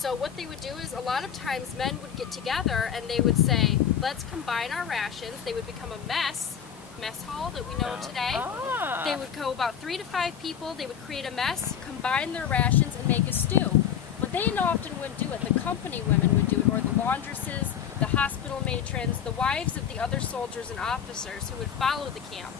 So what they would do is a lot of times men would get together and they would say, let's combine our rations. They would become a mess hall that we know today. They would go about 3 to 5 people. They would create a mess, combine their rations, and make a stew. But they often wouldn't do it. The company women would do it, or the laundresses, the hospital matrons, the wives of the other soldiers and officers who would follow the camp.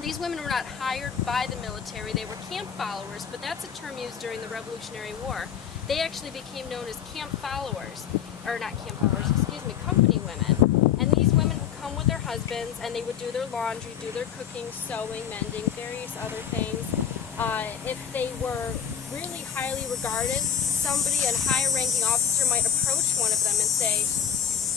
These women were not hired by the military. They were camp followers, but that's a term used during the Revolutionary War. They actually became known as camp followers, or not camp followers, excuse me, company women. And these women would come with their husbands, and they would do their laundry, do their cooking, sewing, mending, various other things. If they were really highly regarded, somebody, a higher-ranking officer, might approach one of them and say,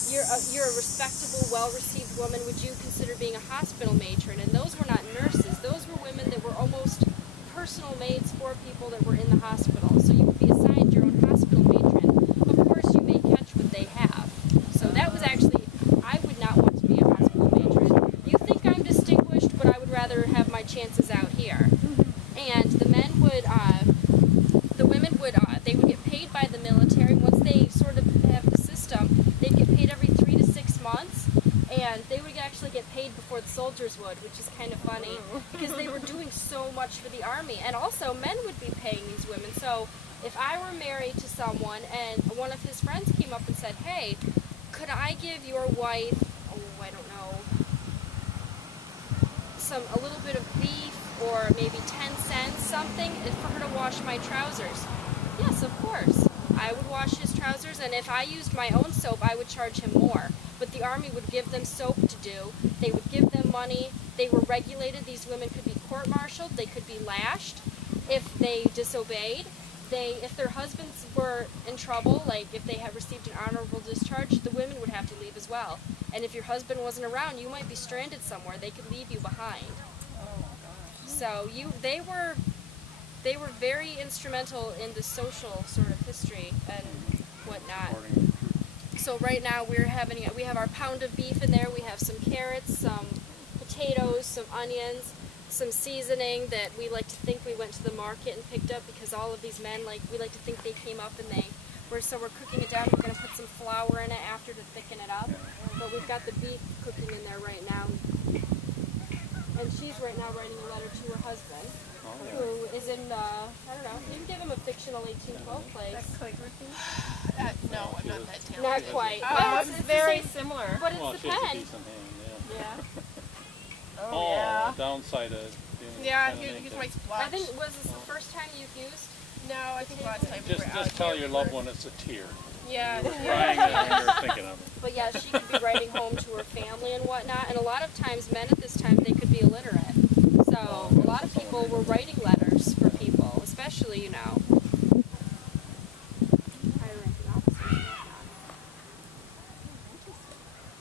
you're a respectable, well-received woman, would you consider being a hospital matron? And those were not nurses. Those were women that were almost personal maids for people that were in the hospital. So you would be assigned your own hospital matron. Of course, you may catch what they have. So that was actually, I would not want to be a hospital matron. You think I'm distinguished, but I would rather have my chances out here. And the men would, the women would, they would get paid by the military. Once they sort of have the system, they'd get paid every 3 to 6 months, and they would actually get paid before the soldiers would, which is kind of funny, because they were doing so much for the army. And also, men would be paying these women. So if I were married to someone, and one of his friends came up and said, hey, could I give your wife, I don't know, a little bit of beef, or maybe 10 cents, something, for her to wash my trousers? Yes, of course. I would wash his trousers, and if I used my own soap, I would charge him more. But the army would give them soap to do. They would give them money. They were regulated. These women could be court-martialed. They could be lashed if they disobeyed. If their husbands were in trouble, like if they had received an honorable discharge, the women would have to leave as well. And if your husband wasn't around, you might be stranded somewhere. They could leave you behind. So they were very instrumental in the social sort of history and whatnot. So right now we have our pound of beef in there. We have some carrots, some potatoes, some onions, some seasoning that we like to think we went to the market and picked up, because all of these men, we like to think they came up and we're cooking it down. We're going to put some flour in it after to thicken it up. But we've got the beef cooking in there right now. And she's right now writing a letter to her husband, who is in, I don't know, you can give him a fictional 1812 place. That's calligraphy? No, I'm not that talented. Not quite. It's very similar. But it's the pen. Yeah. Downside of he writes I blotch. think, was this the first time you've used? No, I think last time we were out just tell here your loved one it's a tear. Yeah. You were crying when you were thinking of it. But yeah, she could be writing home to her family and whatnot. And a lot of times, men at this time, they could be illiterate. So a lot of people were writing letters for people, especially, you know, higher-ranking officers and whatnot.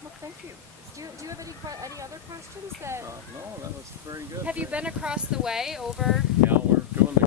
Well, thank you. Do you have any other questions? No, that was very good. Have you been across the way over? Yeah,